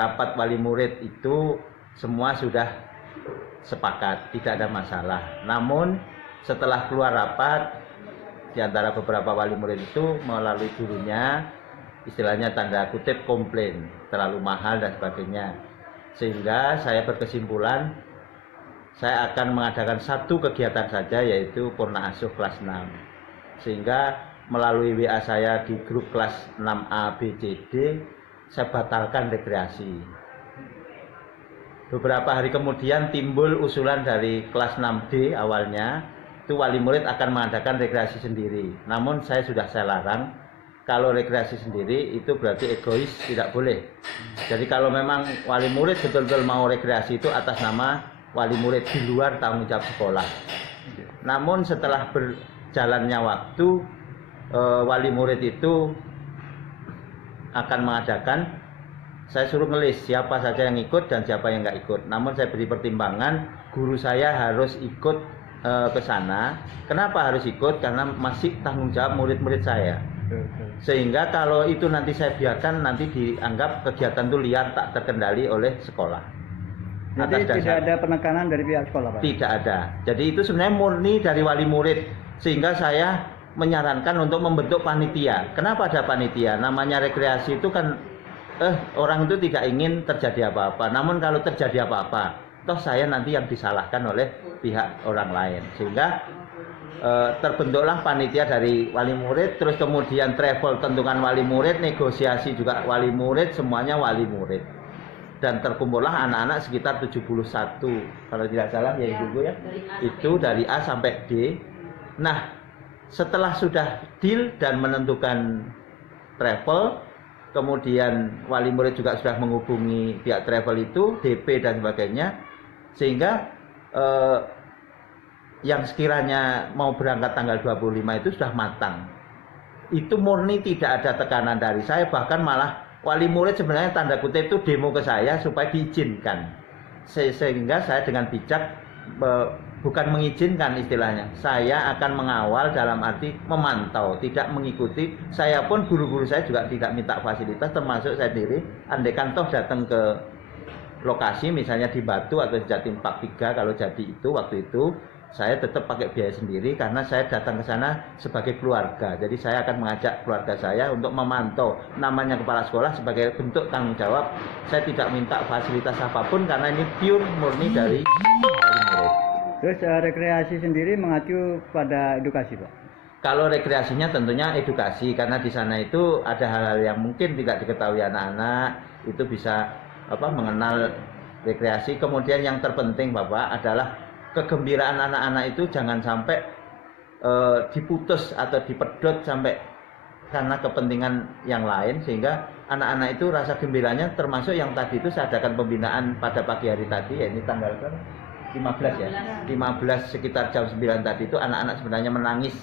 rapat wali murid itu semua sudah sepakat, tidak ada masalah. Namun setelah keluar rapat, di antara beberapa wali murid itu melalui gurunya, istilahnya tanda kutip komplain, terlalu mahal dan sebagainya. Sehingga saya berkesimpulan, saya akan mengadakan satu kegiatan saja, yaitu Purna Asuh kelas 6. Sehingga melalui WA saya di grup kelas 6A, B, C, D, saya batalkan rekreasi. Beberapa hari kemudian timbul usulan dari kelas 6D awalnya, itu wali murid akan mengadakan rekreasi sendiri. Namun saya larang, kalau rekreasi sendiri itu berarti egois, tidak boleh. Jadi kalau memang wali murid betul-betul mau rekreasi itu atas nama wali murid di luar tanggung jawab sekolah. Namun setelah berjalannya waktu, wali murid itu akan mengadakan, saya suruh ngelis siapa saja yang ikut dan siapa yang nggak ikut. Namun saya beri pertimbangan, guru saya harus ikut ke sana. Kenapa harus ikut? Karena masih tanggung jawab murid-murid saya. Sehingga kalau itu nanti saya biarkan, nanti dianggap kegiatan itu liar, tak terkendali oleh sekolah. Jadi tidak ada penekanan dari pihak sekolah, Pak? Tidak ada. Jadi itu sebenarnya murni dari wali murid. Sehingga saya menyarankan untuk membentuk panitia. Kenapa ada panitia? Namanya rekreasi itu kan orang itu tidak ingin terjadi apa-apa. Namun kalau terjadi apa-apa, toh saya nanti yang disalahkan oleh pihak orang lain. Sehingga terbentuklah panitia dari wali murid, terus kemudian travel tentukan wali murid, negosiasi juga wali murid, semuanya wali murid. Dan terkumpullah anak-anak sekitar 71, kalau tidak salah ya Ibu ya. Itu dari A sampai D. Nah, setelah sudah deal dan menentukan travel, kemudian wali murid juga sudah menghubungi pihak travel itu, DP dan sebagainya, sehingga yang sekiranya mau berangkat tanggal 25 itu sudah matang. Itu murni tidak ada tekanan dari saya, bahkan malah wali murid sebenarnya tanda kutip itu demo ke saya supaya diizinkan. Sehingga saya dengan bijak bukan mengizinkan istilahnya. Saya akan mengawal dalam arti memantau, tidak mengikuti. Saya pun guru-guru saya juga tidak minta fasilitas, termasuk saya sendiri. Andaikan toh datang ke lokasi misalnya di Batu atau di Jatim Park 3 kalau jadi itu waktu itu, saya tetap pakai biaya sendiri karena saya datang ke sana sebagai keluarga. Jadi saya akan mengajak keluarga saya untuk memantau, namanya kepala sekolah sebagai bentuk tanggung jawab. Saya tidak minta fasilitas apapun karena ini pure murni dari wali murid. Terus rekreasi sendiri mengacu pada edukasi, Pak? Kalau rekreasinya tentunya edukasi, karena di sana itu ada hal-hal yang mungkin tidak diketahui anak-anak, itu bisa mengenal rekreasi. Kemudian yang terpenting Bapak adalah kegembiraan anak-anak itu jangan sampai diputus atau dipedot sampai karena kepentingan yang lain, sehingga anak-anak itu rasa gembiranya, termasuk yang tadi itu saya adakan pembinaan pada pagi hari tadi, ya ini tanggal 15 ya, 15 sekitar jam 9 tadi itu anak-anak sebenarnya menangis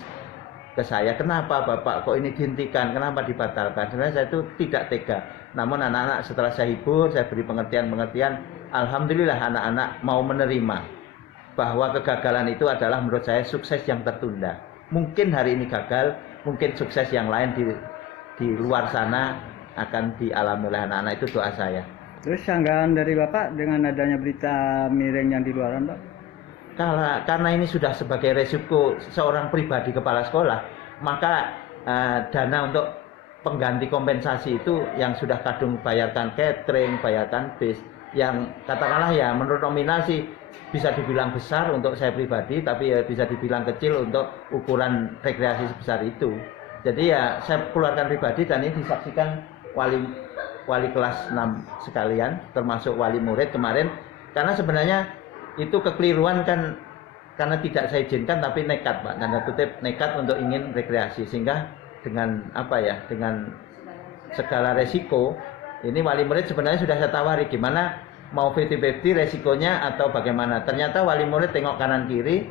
ke saya, kenapa Bapak kok ini dihentikan, kenapa dibatalkan. Sebenarnya saya itu tidak tega, namun anak-anak setelah saya hibur, saya beri pengertian, alhamdulillah anak-anak mau menerima bahwa kegagalan itu adalah menurut saya sukses yang tertunda. Mungkin hari ini gagal, mungkin sukses yang lain di luar sana akan dialami oleh anak-anak, itu doa saya. Terus sanggahan dari Bapak dengan adanya berita miring yang di luaran, Pak? Karena ini sudah sebagai resiko seorang pribadi kepala sekolah, maka dana untuk pengganti kompensasi itu yang sudah kadung bayarkan catering, bayarkan bis, yang katakanlah ya menurut nominasi bisa dibilang besar untuk saya pribadi, tapi ya bisa dibilang kecil untuk ukuran rekreasi sebesar itu. Jadi ya saya keluarkan pribadi, dan ini disaksikan wali kelas 6 sekalian, termasuk wali murid kemarin, karena sebenarnya itu kekeliruan kan, karena tidak saya izinkan tapi nekat Pak, tanda kutip nekat untuk ingin rekreasi, sehingga dengan dengan segala resiko ini wali murid sebenarnya sudah saya tawari gimana mau 50-50 resikonya atau bagaimana. Ternyata wali murid tengok kanan kiri,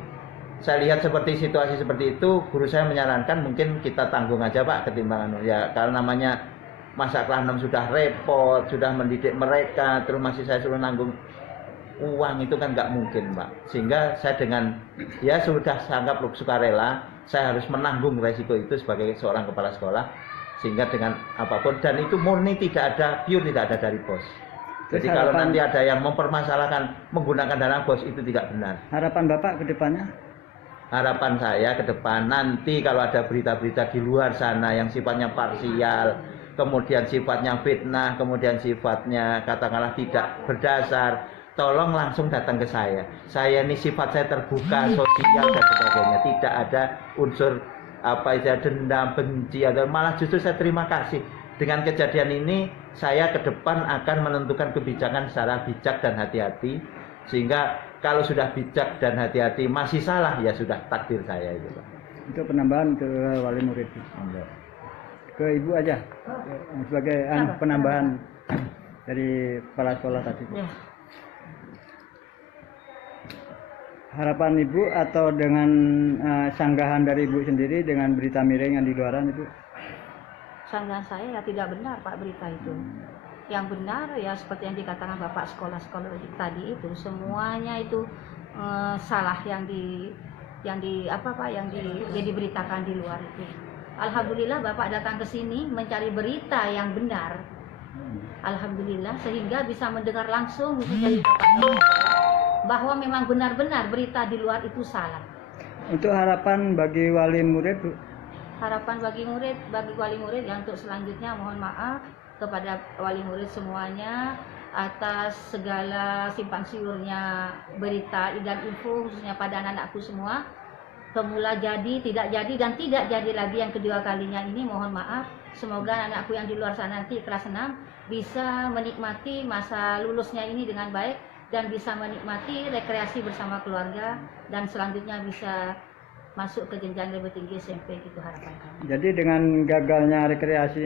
saya lihat seperti situasi seperti itu, guru saya menyarankan mungkin kita tanggung aja Pak ketimbangan. Ya kalau namanya masa kelas 6 sudah repot, sudah mendidik mereka, terus masih saya suruh nanggung uang, itu kan nggak mungkin Pak. Sehingga saya dengan ya sudah sangat sukarela, saya harus menanggung resiko itu sebagai seorang kepala sekolah, sehingga dengan apapun, dan itu murni tidak ada, pure tidak ada dari bos. Terus Jadi kalau harapan- nanti ada yang mempermasalahkan menggunakan dana BOS itu tidak benar. Harapan Bapak ke depannya? Harapan saya ke depan nanti kalau ada berita-berita di luar sana yang sifatnya parsial, kemudian sifatnya fitnah, kemudian sifatnya katakanlah tidak berdasar, tolong langsung datang ke saya. Saya ini sifat saya terbuka, sosial dan sebagainya. Tidak ada unsur dendam, benci atau malah justru saya terima kasih. Dengan kejadian ini saya ke depan akan menentukan kebijakan secara bijak dan hati-hati, sehingga kalau sudah bijak dan hati-hati masih salah ya sudah takdir saya itu, Pak. Untuk penambahan ke wali murid. Ke ibu aja sebagai penambahan dari kepala sekolah tadi. Ya. Harapan ibu atau dengan sanggahan dari ibu sendiri dengan berita miring yang di luaran itu? Sanggahan saya ya tidak benar Pak berita itu. Yang benar ya seperti yang dikatakan Bapak sekolah-sekolah tadi itu semuanya itu salah yang diberitakan di luar itu. Alhamdulillah Bapak datang ke sini mencari berita yang benar. Alhamdulillah sehingga bisa mendengar langsung dari Bapak bahwa memang benar-benar berita di luar itu salah. Untuk harapan bagi wali murid, Bu? Harapan bagi wali murid yang untuk selanjutnya mohon maaf kepada wali murid semuanya atas segala simpang siurnya berita dan info khususnya pada anak-anakku semua. Semula jadi, tidak jadi dan tidak jadi lagi yang kedua kalinya ini mohon maaf. Semoga anakku yang di luar sana nanti kelas 6 bisa menikmati masa lulusnya ini dengan baik dan bisa menikmati rekreasi bersama keluarga dan selanjutnya bisa masuk ke jenjang lebih tinggi SMP gitu harapan kami. Jadi dengan gagalnya rekreasi ini